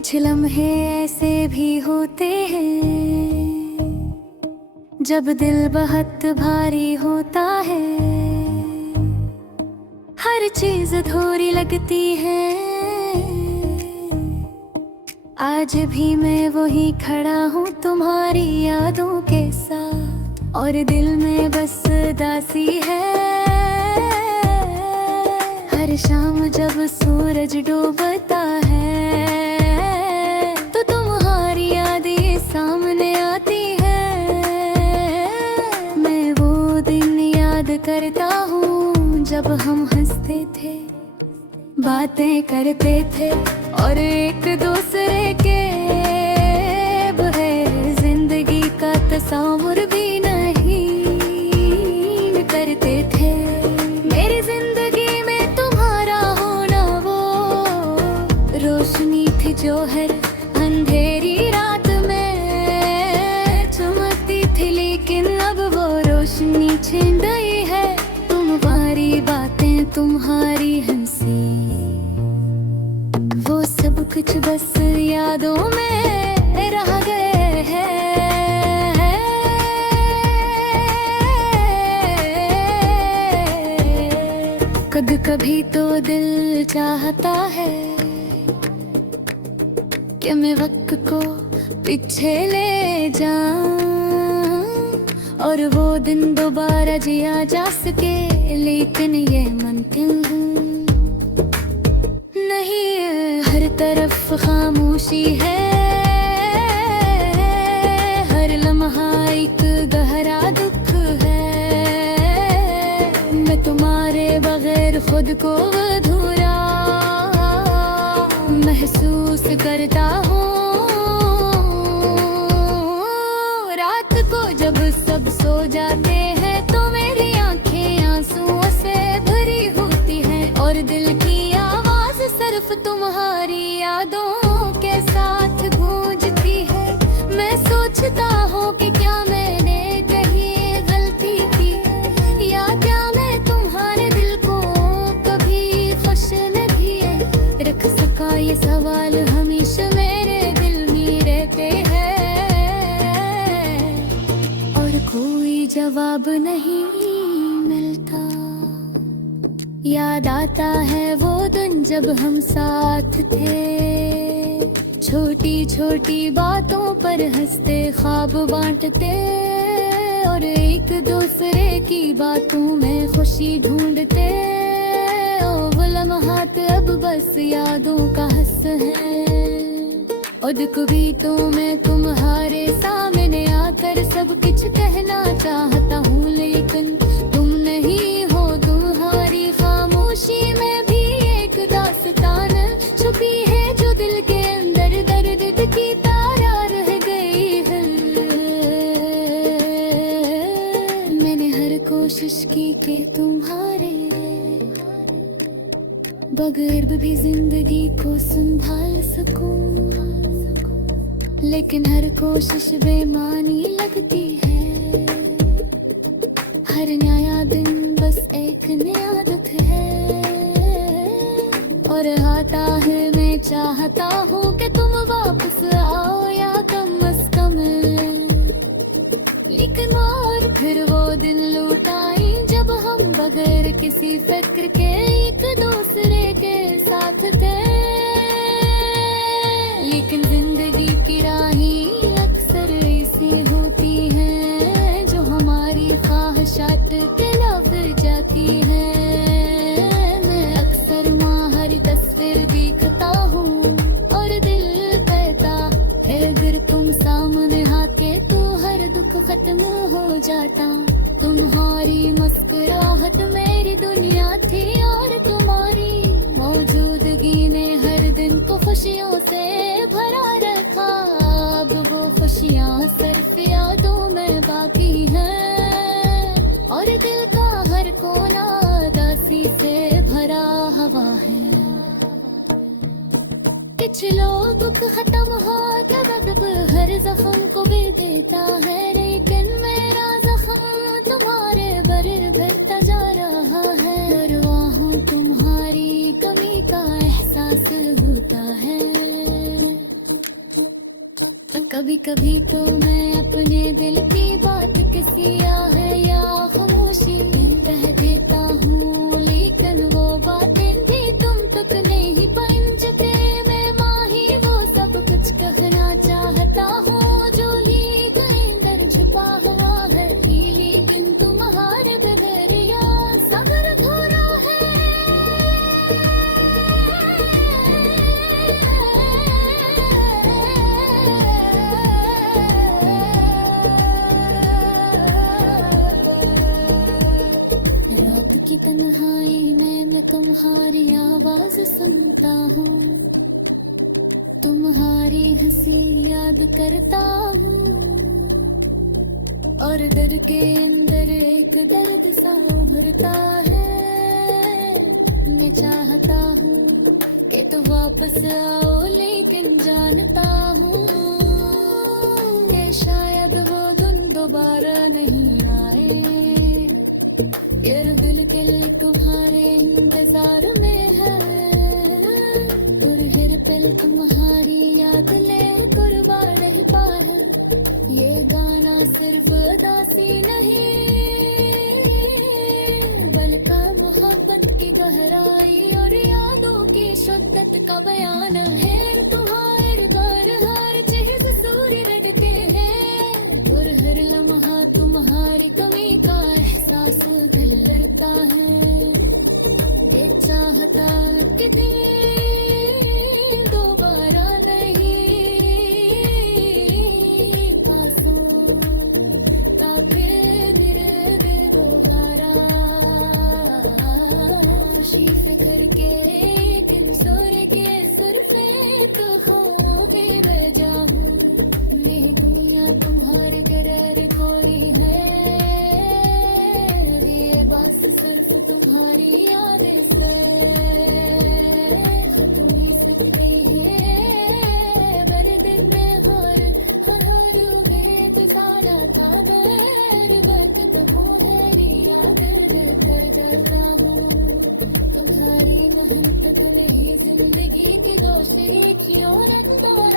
कुछ लम्हे ऐसे भी होते हैं जब दिल बहुत भारी होता है। हर चीज अधूरी लगती है, आज भी मैं वही खड़ा हूँ तुम्हारी यादों के साथ, और दिल में बस उदासी है। हर शाम जब सूरज डूबता है तो तुम्हारी यादें सामने आती है। मैं वो दिन याद करता हूँ जब हम हंसते थे, बातें करते थे और एक दूसरे के बगैर जिंदगी का तस्वीर भी नहीं करते थे। मेरी जिंदगी में तुम्हारा होना वो रोशनी थी जो हर अंधेरी रात में चमकती थी, लेकिन अब वो रोशनी छिन गई है। तुम्हारी बातें, तुम्हारी हंसी, वो सब कुछ बस यादों में रह गए हैं। कभी कभी तो दिल चाहता है कि मैं वक्त को पीछे ले जाऊं और वो दिन दोबारा जिया जा सके, लेकिन ये मुमकिन नहीं है। हर तरफ खामोशी है, हर लम्हा एक गहरा दुख है। मैं तुम्हारे बगैर खुद को अधूरा महसूस करता हूँ। रात को जब सब सो जाते हैं तो मेरी आंखें आंसुओं से भरी होती हैं और दिल की आवाज सिर्फ तुम्हारी यादों के साथ गूंजती है। मैं सोचता हूँ कि क्या मैंने कहीं गलती की, या क्या मैं तुम्हारे दिल को कभी खुश नहीं रख सका। ये सवाल हमेशा मेरे दिल में रहते हैं और कोई जवाब नहीं मिलता। याद आता है वो दिन जब हम साथ थे, छोटी छोटी बातों पर हंसते, ख्वाब बांटते और एक दूसरे की बातों में खुशी ढूंढते। ओ वो लम्हात अब बस यादों का हंस है, और कभी तो मैं तुम्हारे सामने आकर सब कुछ कहना चाहता हूँ, लेकिन तुम नहीं हो। तुम्हारी खामोशी में भी एक दास्तान छुपी है जो दिल के अंदर दर्द की तारा रह गई है। मैंने हर कोशिश की कि तुम्हारे बगैर भी जिंदगी को संभाल सकूं, लेकिन हर कोशिश बेमानी लगती है। हर नया दिन बस एक नया दुख है, और आता है मैं चाहता हूँ कि तुम वापस आओ या कम अज कम, लेकिन और फिर वो दिन लौट आई जब हम बगैर किसी फिक्र के एक दूसरे के साथ थे। लेकिन जिंदगी की राहें अक्सर ऐसी होती हैं जो हमारी ख्वाहिशात के लव जाती है। मैं अक्सर हर तस्वीर देखता हूँ और दिल कहता है अगर तुम सामने आते तो हर दुख खत्म हो जाता। तुम्हारी मुस्कुराहट मेरी दुनिया थी और तुम्हारी मौजूदगी ने हर दिन को खुशियों से भरा रखा। अब वो खुशियाँ सिर्फ यादों में बाकी हैं और दिल का हर कोना उदासी से भरा हवा है। कुछ लोग दुख खत्म हो तब हर जख्म को भी देता है, लेकिन मेरा जख्म तुम्हारे बरर भरता जा रहा है। तुम्हारी कमी का एहसास होता है। कभी कभी तो मैं अपने दिल की बात किसी है या खामोशी कह देता हूँ, लेकिन वो बातें भी तुम तक नहीं पहुंचते। मैं माही वो सब कुछ कहना चाहता हूँ जो ही अंदर छुपा हुआ है, लेकिन तुम्हारे बगैर या सब्र थोड़ा रात की तन्हाई में मैं तुम्हारी आवाज सुनता हूँ, तुम्हारी हंसी याद करता हूँ, और दिल के अंदर एक दर्द सा उभरता है। मैं चाहता हूँ कि तू वापस आओ, लेकिन जानता हूँ कि शायद वो दिन दोबारा नहीं आए। यार दिल के लिए तुम्हारे इंतजार में है, और हर पल तुम्हारी याद ले कुर्बा रहता है। ये गाना सिर्फ उदासी नहीं, बल्कि मोहब्बत की गहराई और यादों की शिद्दत का बयान है। तुम्हारे घर हर चीज सूर्य रटके है, और हर लम्हा तुम्हारी कमी का एहसास दिल करता है। ये चाहता कि दिल दोबारा नहीं पासों, ताकि दिल दोबारा शीश घर के किशोर के सुर पे तो हो बेवजह हूँ। ये दुनिया तुम्हारे गैर कोई है, ये बस सिर्फ तुम्हारी याद से खत्म नहीं सकती है। बर्द में हर उम्मीद सारा था गैर वक्त तुम्हारी याद कर डरता हूँ। तुम्हारी मेहनत नहीं जिंदगी की दोषी की और अंदर